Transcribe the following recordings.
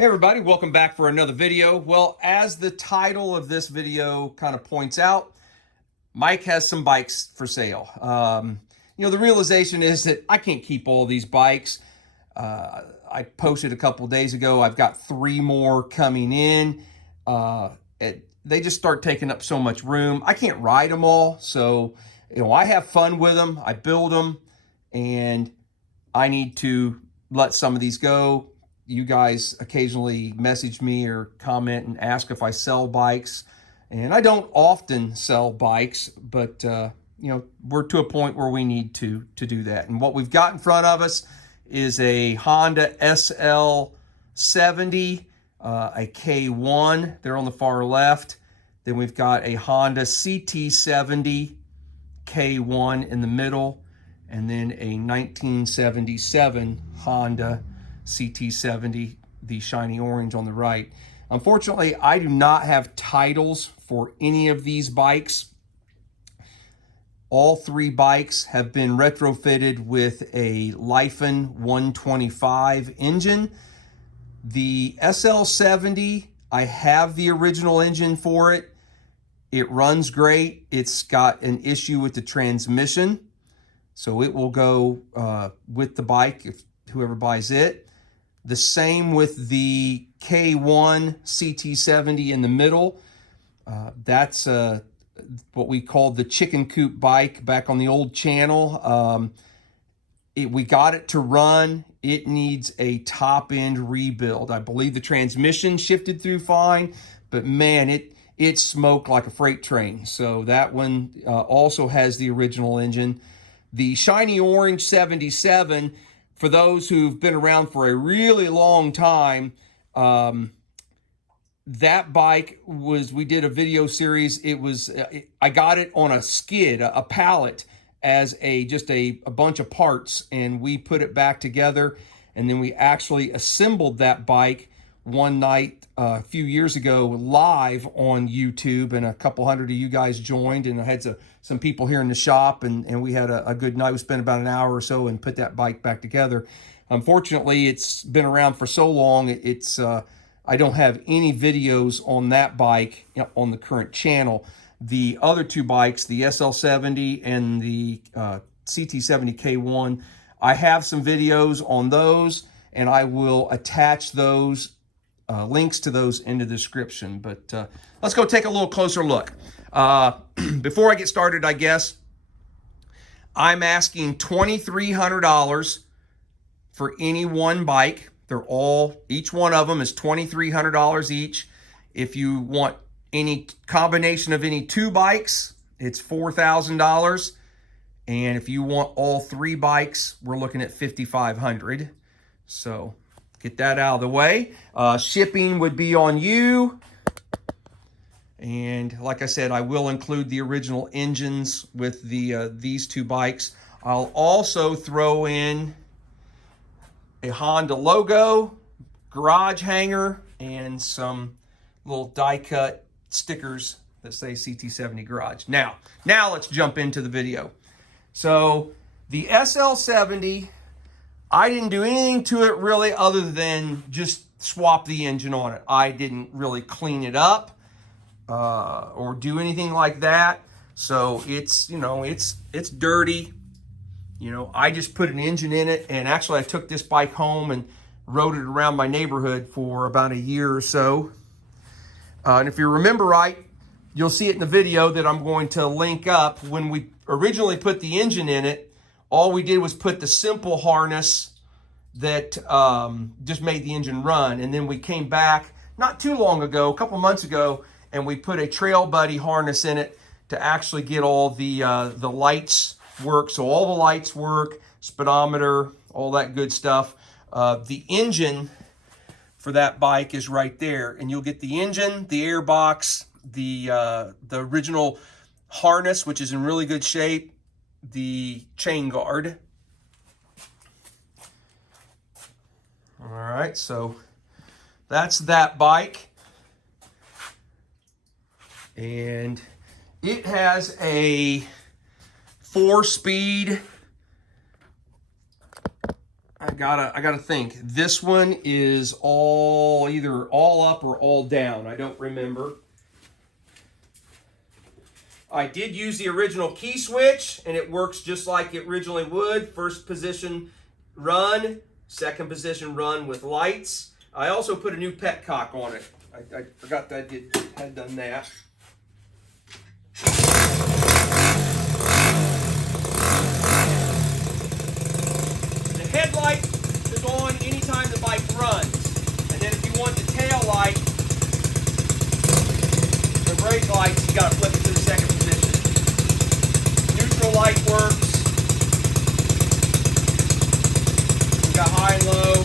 Hey everybody, welcome back for another video. Well, as the title of this video kind of points out, Mike has some bikes for sale. The realization is that I can't keep all these bikes. I posted a couple of days ago, I've got 3 more coming in. They just start taking up so much room. I can't ride them all, so I have fun with them, I build them, and I need to let some of these go. You guys occasionally message me or comment and ask if I sell bikes. And I don't often sell bikes, but we're to a point where we need to do that. And what we've got in front of us is a Honda SL70, a K1 there on the far left. Then we've got a Honda CT70 K1 in the middle, and then a 1977 Honda CT70, the shiny orange on the right. Unfortunately, I do not have titles for any of these bikes. All 3 bikes have been retrofitted with a Lyfen 125 engine. The SL70, I have the original engine for it. It runs great. It's got an issue with the transmission, so it will go with the bike if whoever buys it. The same with the K1 CT70 in the middle. That's what we called the chicken coop bike back on the old channel. We got it to run. It needs a top-end rebuild. I believe the transmission shifted through fine, but man, it smoked like a freight train. So that one also has the original engine. The shiny orange 77, for those who've been around for a really long time, that bike we did a video series. I got it on a skid, a pallet, as just a bunch of parts, and we put it back together, and then we actually assembled that bike one night a few years ago live on YouTube, and a couple hundred of you guys joined, and I had some people here in the shop, and we had a good night. We spent about an hour or so and put that bike back together. Unfortunately, it's been around for so long, I don't have any videos on that bike on the current channel. The other 2 bikes, the SL70 and the CT70 K1, I have some videos on those, and I will attach those links to those in the description. But let's go take a little closer look. Before I get started, I guess, I'm asking $2,300 for any one bike. Each one of them is $2,300 each. If you want any combination of any 2 bikes, it's $4,000. And if you want all 3 bikes, we're looking at $5,500. So get that out of the way. Shipping would be on you. And like I said, I will include the original engines with these 2 bikes. I'll also throw in a Honda logo, garage hanger, and some little die-cut stickers that say CT70 Garage. Now let's jump into the video. So the SL70, I didn't do anything to it really other than just swap the engine on it. I didn't really clean it up or do anything like that. So it's dirty. I just put an engine in it, and actually I took this bike home and rode it around my neighborhood for about a year or so. And if you remember right, you'll see it in the video that I'm going to link up. When we originally put the engine in it, all we did was put the simple harness that just made the engine run. And then we came back not too long ago, a couple months ago, and we put a Trail Buddy harness in it to actually get all the lights work. So all the lights work, speedometer, all that good stuff. The engine for that bike is right there, and you'll get the engine, the airbox, the original harness, which is in really good shape, the chain guard. All right, so that's that bike. And it has a 4-speed I gotta think. This one is either all up or all down. I don't remember. I did use the original key switch, and it works just like it originally would. First position, run. Second position, run with lights. I also put a new petcock on it. I forgot that I had done that. The headlight is on anytime the bike runs. And then if you want the tail light, the brake lights, you gotta flip it to the second position. Neutral light works. We got high and low.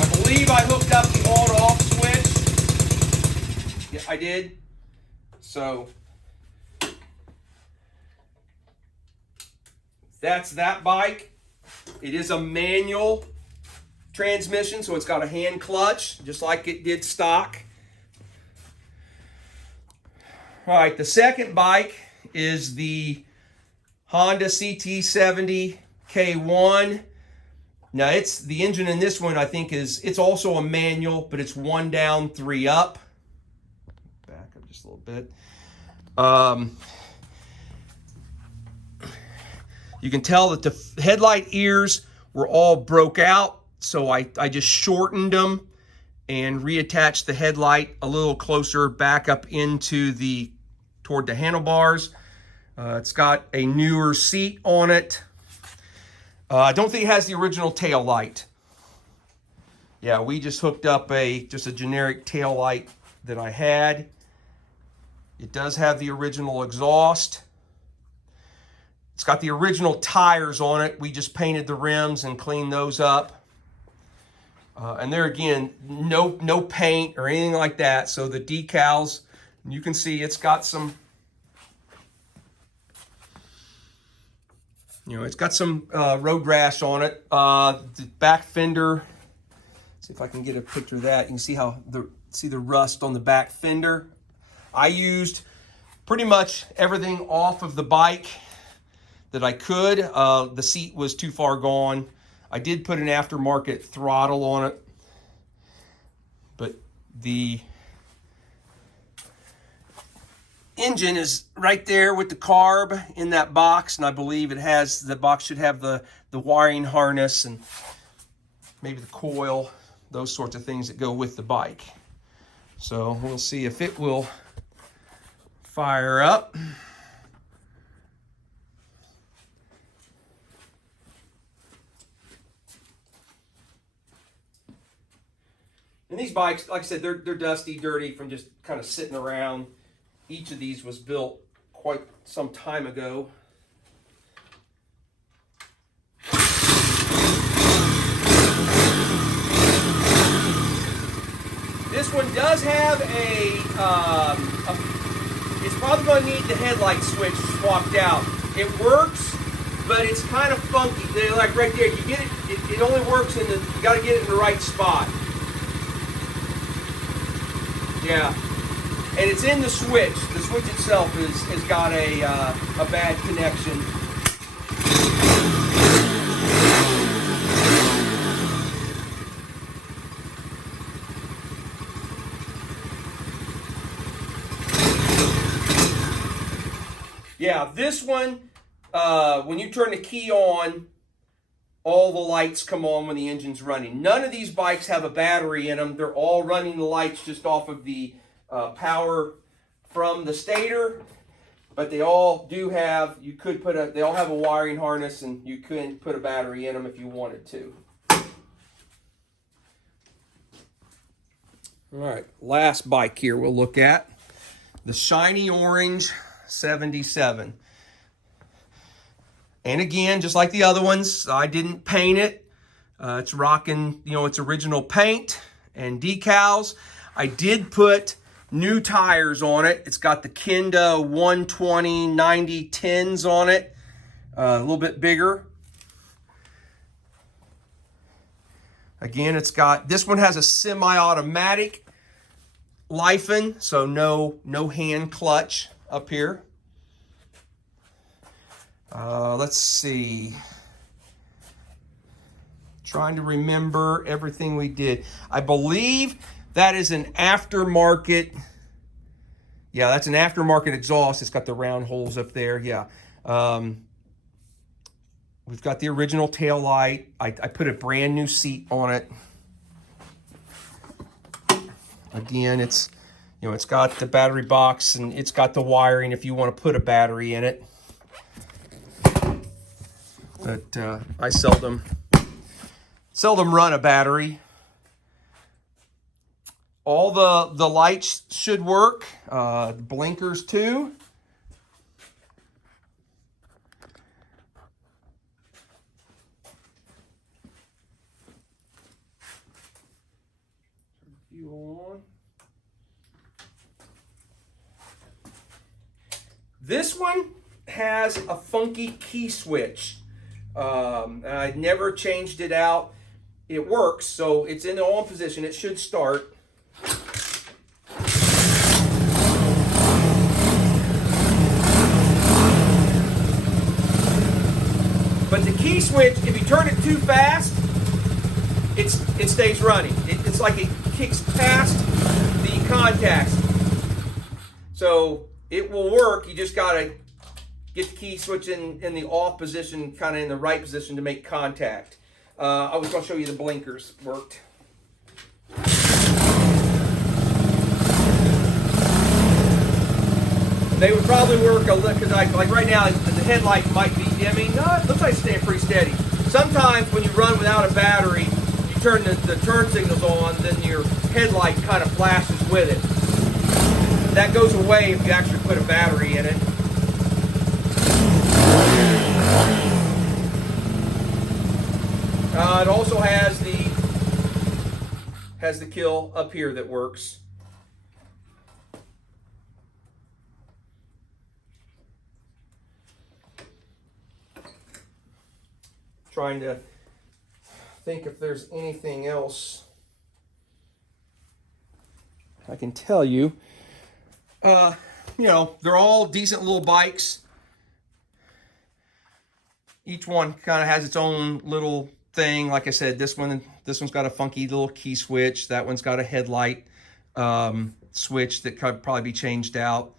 I believe I hooked up the on-off switch. Yeah, I did. So that's that bike. It is a manual transmission, so it's got a hand clutch, just like it did stock. All right, the second bike is the Honda CT70 K1. Now, the engine in this one, I think, it's also a manual, but it's 1 down, 3 up. Back up just a little bit. You can tell that the headlight ears were all broke out, so I just shortened them and reattached the headlight a little closer back up toward the handlebars. It's got a newer seat on it. I don't think it has the original tail light. Yeah, we just hooked up just a generic tail light that I had. It does have the original exhaust. It's got the original tires on it. We just painted the rims and cleaned those up. And there again, no paint or anything like that. So the decals, you can see it's got some, it's got some road rash on it. The back fender, see if I can get a picture of that. You can see see the rust on the back fender. I used pretty much everything off of the bike that I could. The seat was too far gone. I did put an aftermarket throttle on it, but the engine is right there with the carb in that box, and I believe the box should have the wiring harness and maybe the coil, those sorts of things that go with the bike. So we'll see if it will fire up. And these bikes, like I said, they're dusty, dirty from just kind of sitting around. Each of these was built quite some time ago. This one does have it's probably going to need the headlight switch swapped out. It works, but it's kind of funky. Like right there, you get it. It only works you got to get it in the right spot. Yeah, and it's in the switch. The switch itself has got a bad connection. Yeah, this one, when you turn the key on, all the lights come on when the engine's running. None of these bikes have a battery in them. They're all running the lights just off of the power from the stator. But they all do have, they all have a wiring harness, and you could put a battery in them if you wanted to. All right, last bike here we'll look at. The Shiny Orange 77. And again, just like the other ones, I didn't paint it. It's rocking, its original paint and decals. I did put new tires on it. It's got the Kenda 120/90 10s on it, a little bit bigger. Again, this one has a semi-automatic Lifen, so no hand clutch up here. Let's see. Trying to remember everything we did. I believe that is an aftermarket. Yeah, that's an aftermarket exhaust. It's got the round holes up there. Yeah. We've got the original tail light. I put a brand new seat on it. Again, it's, you know, it's got the battery box and it's got the wiring if you want to put a battery in it. But I seldom run a battery. All the lights should work. Blinkers too. On. This one has a funky key switch. I never changed it out. It works, so it's in the on position. It should start. But the key switch, if you turn it too fast, it stays running. It's like it kicks past the contacts. So it will work. You just got to get the key switch in the off position, kind of in the right position to make contact. I was going to show you the blinkers worked. They would probably work a little, because like right now the headlight might be dimming. No, it looks like it's staying pretty steady. Sometimes when you run without a battery, you turn the turn signals on, then your headlight kind of flashes with it. That goes away if you actually put a battery in it. It also has the kill up here that works. Trying to think if there's anything else I can tell you. You know, they're all decent little bikes. Each one kind of has its own little thing. Like I said, this one's got a funky little key switch. That one's got a headlight switch that could probably be changed out.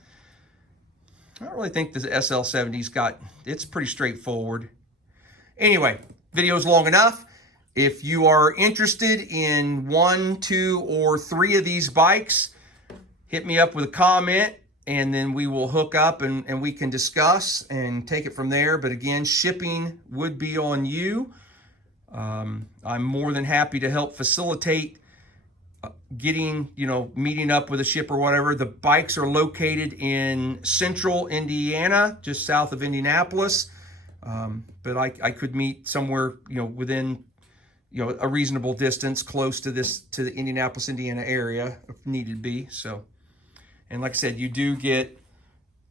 I don't really think the SL70's it's pretty straightforward. Anyway, video's long enough. If you are interested in 1, 2, or 3 of these bikes, hit me up with a comment, and then we will hook up and we can discuss and take it from there. But again, shipping would be on you. I'm more than happy to help facilitate getting, meeting up with a ship or whatever. The bikes are located in central Indiana, just south of Indianapolis. But I could meet somewhere, within, a reasonable distance close to the Indianapolis, Indiana area if needed be. So, and like I said, you do get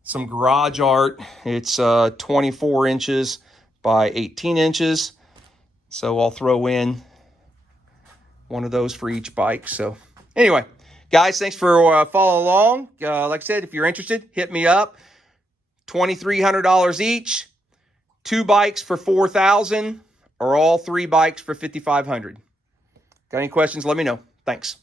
some garage art. It's 24 inches by 18 inches. So I'll throw in one of those for each bike. So anyway, guys, thanks for following along. Like I said, if you're interested, hit me up. $2,300 each. 2 bikes for $4,000, or all 3 bikes for $5,500. Got any questions? Let me know. Thanks.